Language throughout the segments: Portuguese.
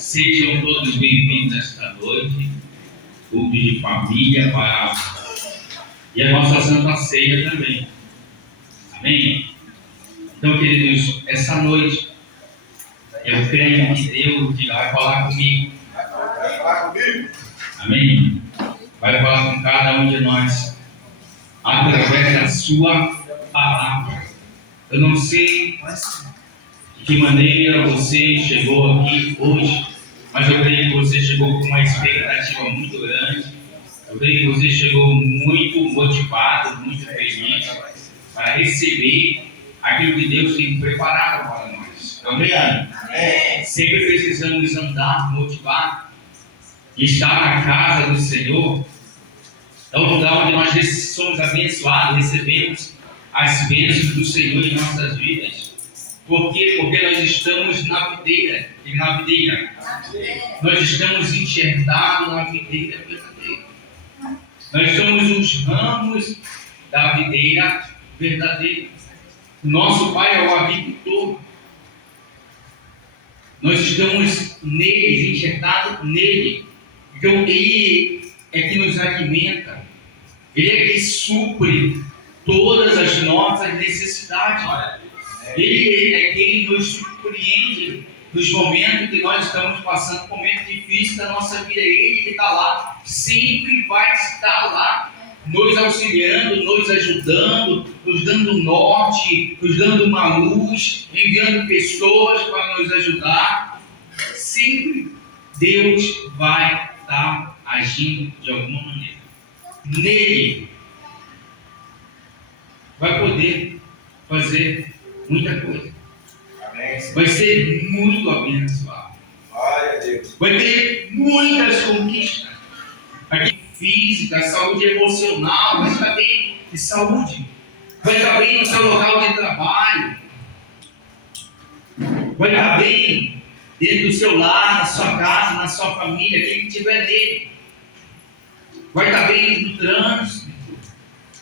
Sejam todos bem-vindos esta noite, culto de família e a nossa Santa Ceia também. Amém? Então, queridos, essa noite eu creio que Deus vai falar comigo. Vai falar comigo? Amém? Vai falar com cada um de nós através da sua palavra. Eu não sei de que maneira você chegou aqui hoje, mas eu creio que você chegou com uma expectativa muito grande. Eu creio que você chegou muito motivado, muito feliz para receber aquilo que Deus tem preparado para nós. Amém? Sempre precisamos andar motivados. Estar na casa do Senhor é o lugar onde nós somos abençoados, recebemos as bênçãos do Senhor em nossas vidas. Por quê? Porque nós estamos na videira. E na videira. Nós estamos enxertados na videira verdadeira. Nós somos os ramos da videira verdadeira. Nosso Pai é o agricultor. Nós estamos nele, enxertados nele. Então Ele é que nos alimenta. Ele é que supre todas as nossas necessidades. Ele é quem nos surpreende nos momentos que nós estamos passando, momentos difíceis da nossa vida. Ele que está lá, sempre vai estar lá, nos auxiliando, nos ajudando, nos dando norte, nos dando uma luz, enviando pessoas para nos ajudar. Sempre Deus vai estar agindo de alguma maneira. Nele vai poder fazer muita coisa. Amém. Vai ser muito abençoado. Glória a Deus. Vai ter muitas conquistas. Aqui física, saúde emocional, vai estar bem de saúde. Vai estar bem no seu local de trabalho. Vai estar bem dentro do seu lar, na sua casa, na sua família, quem estiver nele. Vai estar bem no trânsito.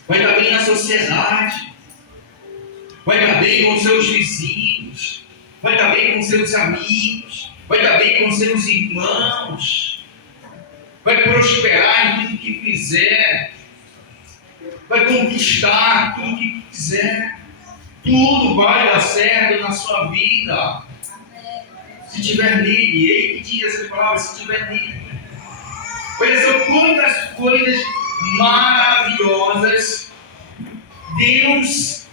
Vai estar bem na sociedade. Vai estar bem com seus vizinhos. Vai estar bem com seus amigos. Vai estar bem com seus irmãos. Vai prosperar em tudo que fizer. Vai conquistar tudo que quiser. Tudo vai dar certo na sua vida. Se tiver nele, ele que diz essa palavra, se tiver nele. Olha só quantas coisas maravilhosas Deus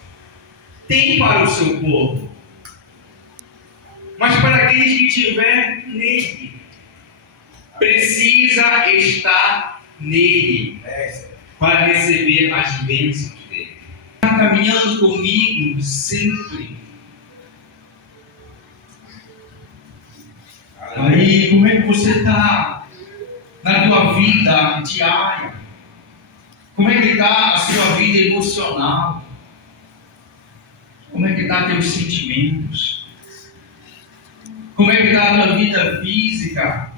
tem para o seu povo. Mas para aqueles que estiver nele, precisa estar nele para receber as bênçãos dele. Está caminhando comigo sempre. Aí, como é que você está na tua vida diária? Como é que está a sua vida emocional? Como é que está teus sentimentos? Como é que está a tua vida física?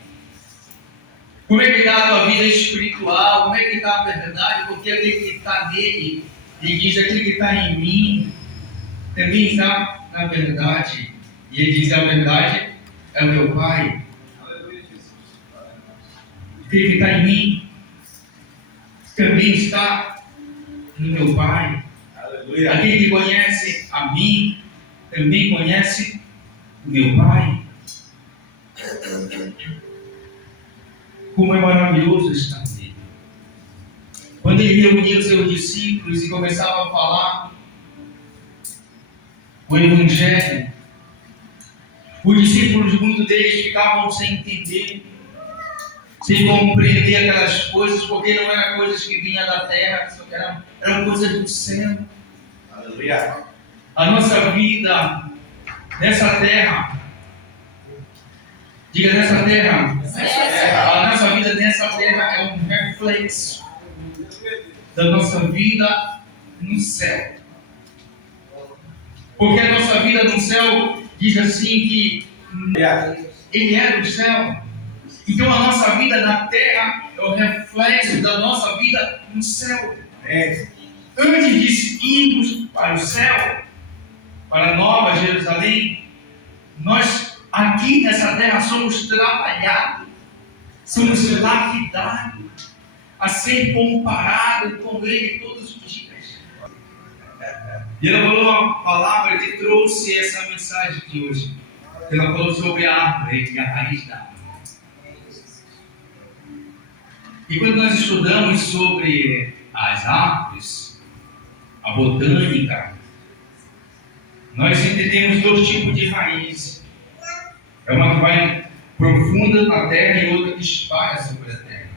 Como é que está a tua vida espiritual? Como é que está a verdade? Porque aquele que está nele, ele diz, aquele que está em mim, também está na verdade. E ele diz, a verdade é o meu Pai. Aquele que está em mim, também está no meu Pai. Aleluia. Aquele que conhece a mim, também conhece o meu Pai. Como é maravilhoso estar nele. Quando ele reunia os seus discípulos e começava a falar o Evangelho, os discípulos, muitos deles, ficavam sem entender, sem compreender aquelas coisas, porque não eram coisas que vinham da terra, eram coisas do céu. Aleluia. A nossa vida nessa terra, diga nessa terra, a nossa vida nessa terra é um reflexo da nossa vida no céu. Porque a nossa vida no céu diz assim que Ele é do céu. Então a nossa vida na terra é o reflexo da nossa vida no céu. Antes de irmos para o céu, para a Nova Jerusalém, nós aqui nessa terra somos trabalhados, somos lapidados a ser comparados com Ele todos os dias. E ela falou uma palavra que trouxe essa mensagem de hoje. Ela falou sobre a árvore e a raiz da árvore. E quando nós estudamos sobre as árvores, a botânica, nós entendemos dois tipos de raiz. É uma que vai profunda na terra e outra que espalha sobre a terra.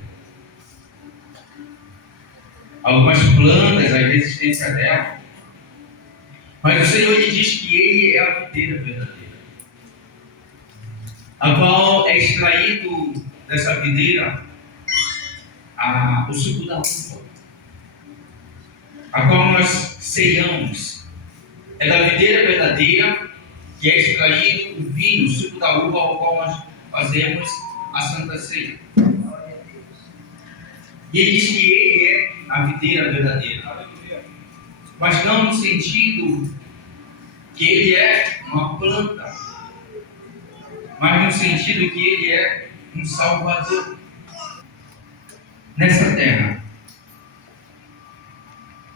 Algumas plantas, a resistência dela. Mas o Senhor lhe diz que Ele é a videira verdadeira, a qual é extraído dessa videira o suco da uva, a qual nós ceiamos. É da videira verdadeira que é extraído o vinho, o suco da uva, ao qual nós fazemos a Santa Ceia. E ele diz que Ele é a videira verdadeira, mas não no sentido que Ele é uma planta, mas no sentido que Ele é um Salvador nessa terra.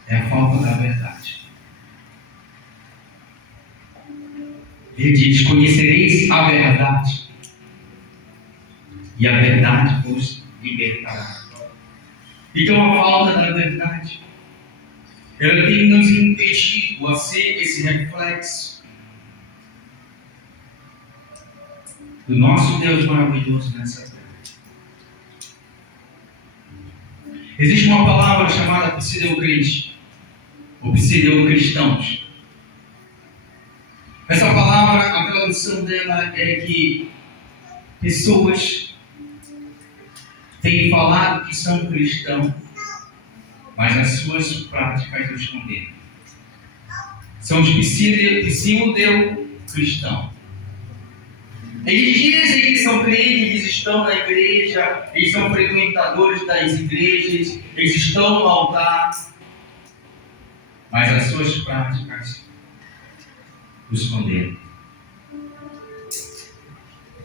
É a falta da verdade. Ele diz: conhecereis a verdade, e a verdade vos libertará. Então a falta da verdade, ela tem nos impedido a ser esse reflexo do nosso Deus maravilhoso nessa terra. Existe uma palavra chamada pseudo-crente, ou pseudo-cristãos. Essa palavra, a tradução dela é que pessoas têm falado que são cristãos, mas as suas práticas os condenam. São os pseudo-cristãos. Eles dizem que são crentes, eles estão na igreja, eles são frequentadores das igrejas, eles estão no altar, mas as suas práticas os condenam.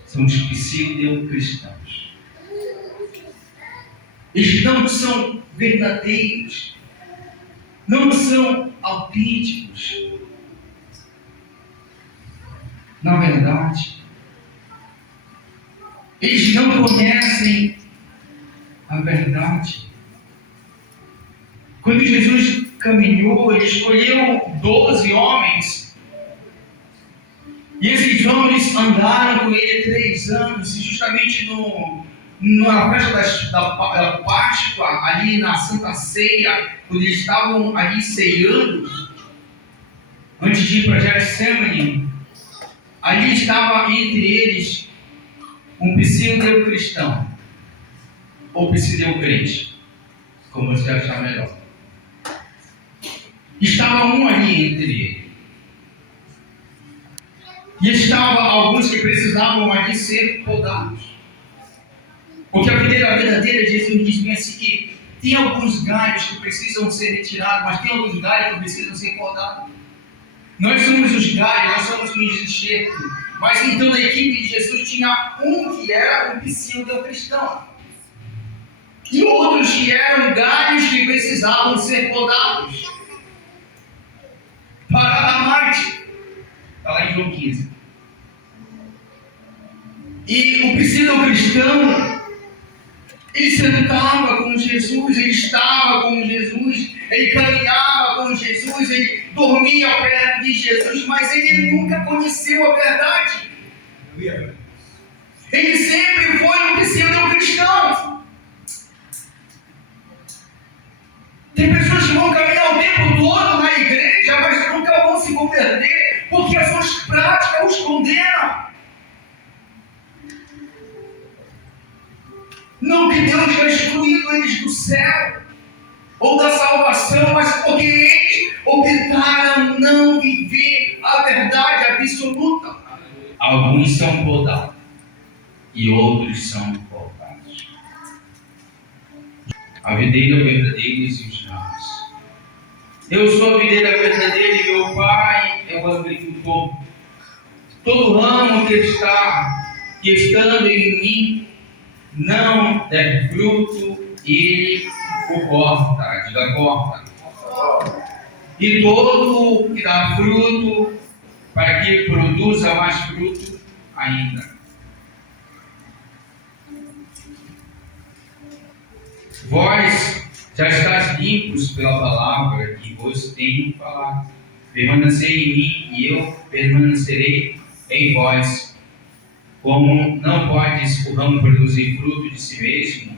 São os pseudo-cristãos. Eles não são verdadeiros, não são autênticos. Na verdade, eles não conhecem a verdade. Quando Jesus caminhou, Ele escolheu 12 homens. E esses homens andaram com Ele 3 anos. E justamente na festa da Páscoa, ali na Santa Ceia, quando eles estavam ali ceando, antes de ir para Getsemane, ali estava entre eles um pseudo-cristão, ou pseudo-crente, como você achar melhor. Estava um ali entre eles. E estavam alguns que precisavam ali ser podados. Porque a videira verdadeira, Jesus diz bem assim, que tem alguns galhos que precisam ser retirados, mas tem alguns galhos que precisam ser podados. Nós somos os galhos, nós somos os enxertos. Mas então na equipe de Jesus tinha um que era um pseudo-cristão. E outros que eram galhos que precisavam ser podados para a Marte. Está lá em João 15. E o pseudo-cristão, ele sentava com Jesus, ele estava com Jesus, ele caminhava com Jesus, ele dormia ao pé de Jesus, mas ele nunca conheceu a verdade. Ele sempre foi um pseudo-cristão. Tem pessoas que vão caminhar o tempo todo na igreja, mas nunca vão se converter, porque as suas práticas os condenam. Não que Deus tenha excluído eles do céu ou da salvação, mas porque eles optaram não viver a verdade absoluta. Alguns são podados e outros são podados. A videira verdadeira e os ramos. Eu sou a videira verdadeira e meu pai é o agricultor. todo ramo que estando em mim não der fruto, ele o corta, diga corta. E todo o que dá fruto, para que produza mais fruto ainda. Vós já estáis limpos pela palavra que vos tenho falado. Permanecei em mim e eu permanecerei em vós. Como não podes o ramo produzir fruto de si mesmo,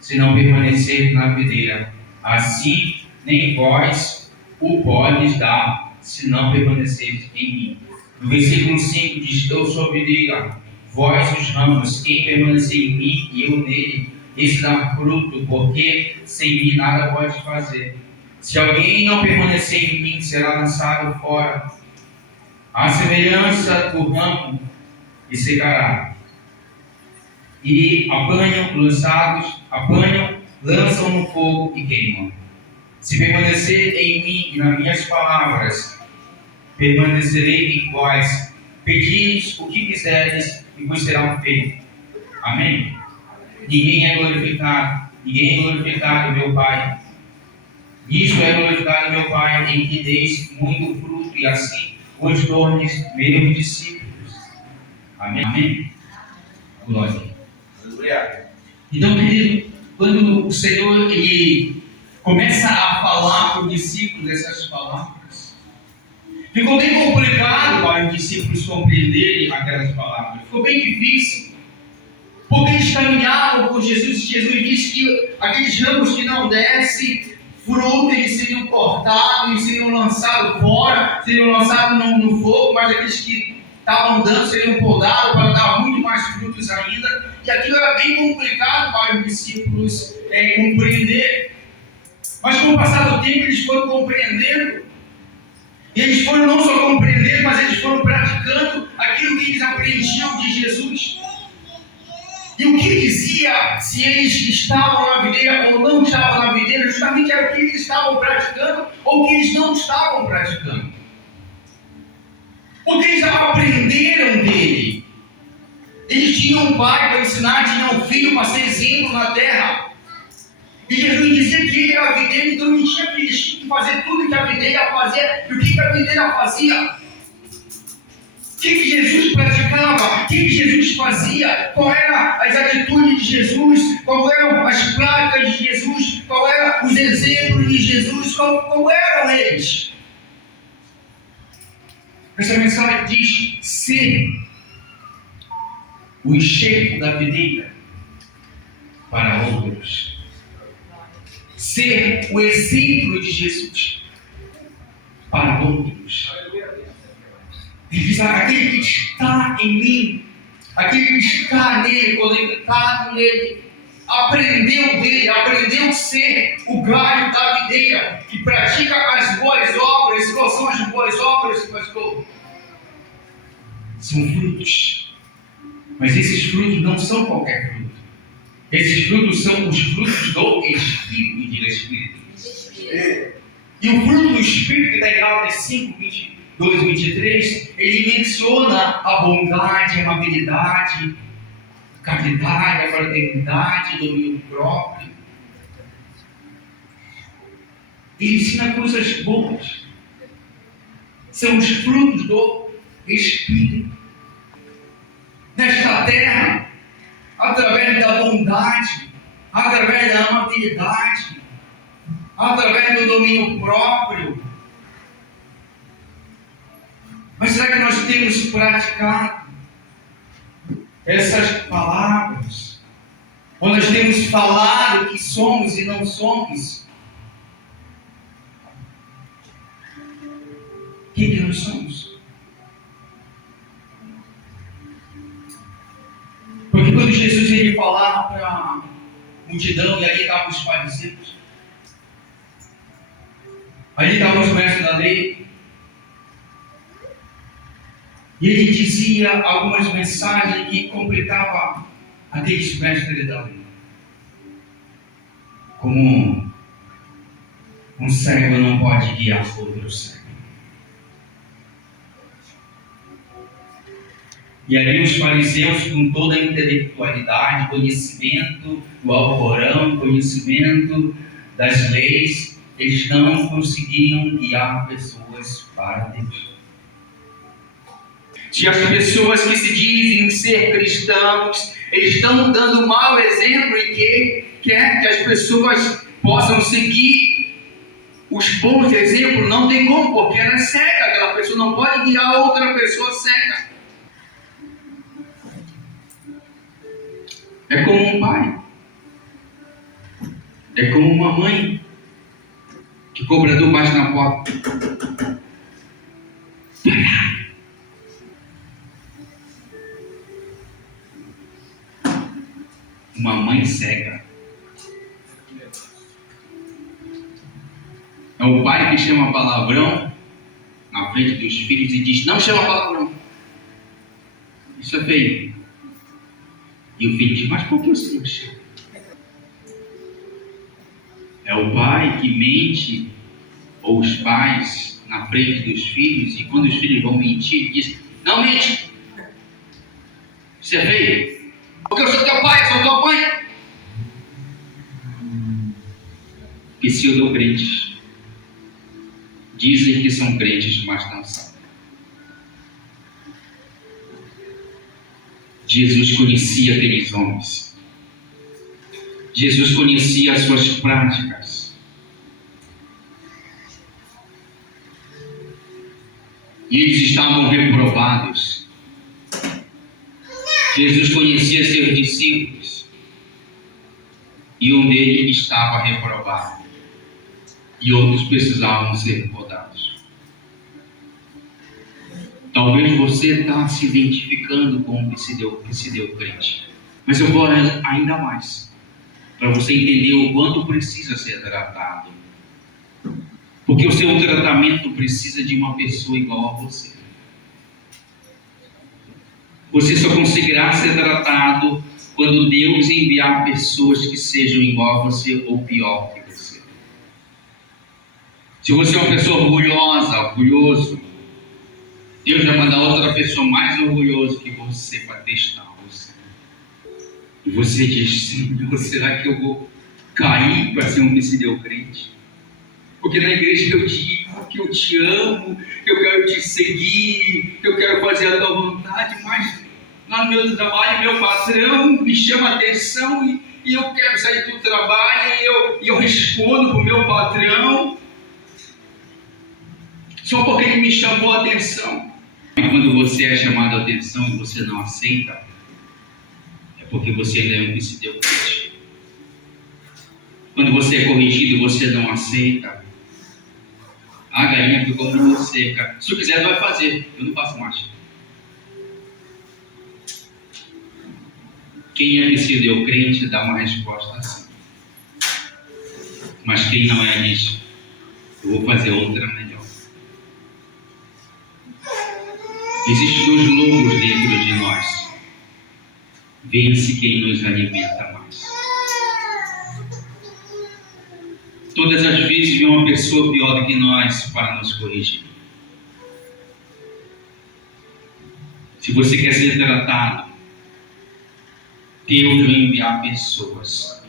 se não permanecer na videira, assim nem vós o podes dar, se não permanecer em mim. No versículo 5 diz: eu sou a videira, vós os ramos, quem permanecer em mim e eu nele, esse dá fruto, porque sem mim nada pode fazer. Se alguém não permanecer em mim, será lançado fora, à semelhança do ramo, e secará. E lançam no fogo e queimam. Se permanecer em mim e nas minhas palavras, permanecerei em vós. Pedis o que quiseres e vos será feito. Amém? Ninguém é glorificado, meu Pai. Nisto é glorificado meu Pai, em que deis muito fruto, e assim os tornes meus discípulos. Amém? Amém? Glória. Aleluia. Então, querido, quando o Senhor ele começa a falar para os discípulos essas palavras, ficou bem complicado para os discípulos compreenderem aquelas palavras. Ficou bem difícil. Porque eles caminhavam com Jesus, e Jesus disse que aqueles ramos que não dessem fruto, eles seriam cortados, eles seriam lançados fora, seriam lançados no fogo, mas aqueles que estavam dando seriam podados para dar muito mais frutos ainda. E aquilo era bem complicado para os discípulos compreender. Mas com o passar do tempo eles foram compreendendo. E eles foram não só compreendendo, mas eles foram praticando aquilo que eles aprendiam de Jesus. E o que dizia se eles estavam na videira ou não estavam na videira, justamente era o que eles estavam praticando ou o que eles não estavam praticando. Porque eles já aprenderam dele. Eles tinham um pai para ensinar, tinham um filho para ser exemplo na terra. E Jesus dizia que ele era a videira, então ele tinha que fazer tudo que a videira fazia. E o que a videira fazia? O que Jesus praticava? O que Jesus fazia? Qual eram as atitudes de Jesus? Qual eram as práticas de Jesus? Qual eram os exemplos de Jesus? Qual eram eles? Essa mensagem diz: ser o enxerto da videira para outros. Ser o exemplo de Jesus para outros. Ele diz: aquele que está em mim, aquele que está nele, conectado nele, aprendeu dele, aprendeu a ser o galho da videira, que pratica as boas obras. Quais são as boas obras, pastor? São frutos. Mas esses frutos não são qualquer fruto. Esses frutos são os frutos do Espírito, diga Espírito. E o fruto do Espírito, que está em Gálatas 5, 22, 23, ele menciona a bondade, a amabilidade, a caridade, a fraternidade, o domínio próprio. Ele ensina coisas boas. São os frutos do Espírito. Nesta terra, através da bondade, através da amabilidade, através do domínio próprio. Mas será que nós temos praticado essas palavras? Ou nós temos falado que somos e não somos? O que nós somos? Porque quando Jesus ele falava para a multidão, e ali estavam os fariseus, ali estavam os mestres da lei, e ele dizia algumas mensagens que complicavam aqueles mestres da lei. Como um cego não pode guiar outro cego. E ali os fariseus, com toda a intelectualidade, conhecimento do Alcorão, conhecimento das leis, eles não conseguiam guiar pessoas para Deus. Se as pessoas que se dizem ser cristãos, eles estão dando mau exemplo e que quer que as pessoas possam seguir os bons exemplos, não tem como, porque ela é cega, aquela pessoa não pode guiar outra pessoa cega. É como um pai, é como uma mãe, que o cobrador bate na porta. Uma mãe cega. É o pai que chama palavrão na frente dos filhos e diz: não chama palavrão. Isso é feio. E o filho diz: mas por que o senhor chama? É o pai que mente, ou os pais, na frente dos filhos, e quando os filhos vão mentir, ele diz: não mente. Isso é feio. Porque eu sou teu pai, eu sou tua mãe. Pseudo-crentes. Dizem que são crentes, mas não são. Jesus conhecia aqueles homens. Jesus conhecia as suas práticas. E eles estavam reprovados. Jesus conhecia seus discípulos. E um deles estava reprovado. E outros precisavam ser podados. Talvez você está se identificando com o pseudo-crente. Mas eu vou ainda mais. Para você entender o quanto precisa ser tratado. Porque o seu tratamento precisa de uma pessoa igual a você. Você só conseguirá ser tratado quando Deus enviar pessoas que sejam igual a você ou pior que você. Se você é uma pessoa orgulhosa, orgulhoso, Deus vai mandar outra pessoa mais orgulhosa que você para testar você. E você diz: Senhor, será que eu vou cair para ser um pseudo-crente? Porque na igreja eu digo que eu te amo, que eu quero te seguir, que eu quero fazer a tua vontade, mas no meu trabalho, meu patrão me chama a atenção e eu quero sair do trabalho e eu respondo para o meu patrão só porque ele me chamou a atenção. E quando você é chamado a atenção e você não aceita, é porque você ainda é um pseudo-crente. Quando você é corrigido e você não aceita, a galinha ficou muito seca. Se eu quiser, vai fazer. Eu não faço mais. Quem é pseudo-crente dá uma resposta assim. Mas quem não é diz: eu vou fazer outra melhor. Existem dois lobos dentro de nós. Vence quem nos alimenta mais. Todas as vezes vem uma pessoa pior do que nós para nos corrigir. Se você quer ser tratado, Deus vai enviar pessoas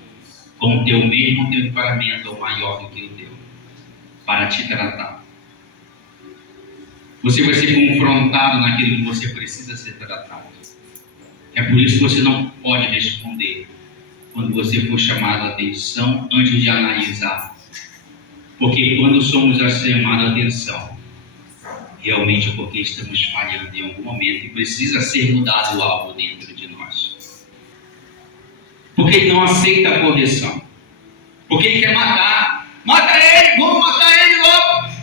com o teu mesmo temperamento ou maior do que o teu para te tratar. Você vai ser confrontado naquilo que você precisa ser tratado. É por isso que você não pode responder quando você for chamado a atenção antes de analisar. Porque quando somos chamados a atenção, realmente é porque estamos falhando em algum momento e precisa ser mudado algo dentro de nós. Porque ele não aceita a correção. Porque ele quer matar. Mata ele! Vamos matar ele logo!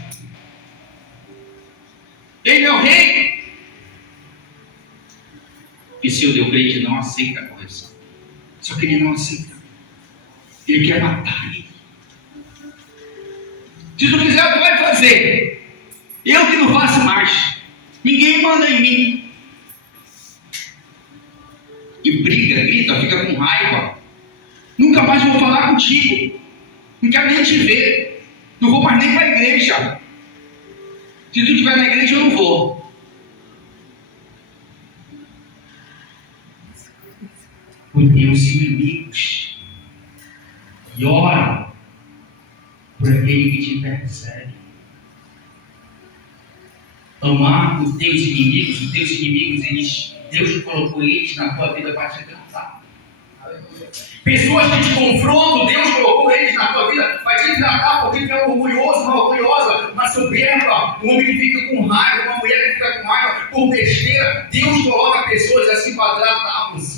Ele é o rei! E se o Deus-crente não aceita a correção? Só que ele não aceita. Ele quer matar ele. Se tu quiser, tu vai fazer. Eu que não faço mais. Ninguém manda em mim. E briga, grita, fica com raiva. Nunca mais vou falar contigo. Não quero nem te ver. Não vou mais nem para a igreja. Se tu estiver na igreja, eu não vou. os teus inimigos e ora por aquele que te persegue. Amar os teus inimigos, Deus colocou eles na tua vida para te tratar. Pessoas que te confrontam, Deus colocou eles na tua vida para te tratar, porque tu é orgulhoso, uma orgulhosa, uma soberba, um homem que fica com raiva, uma mulher que fica com raiva por besteira. Deus coloca pessoas assim para tratar você.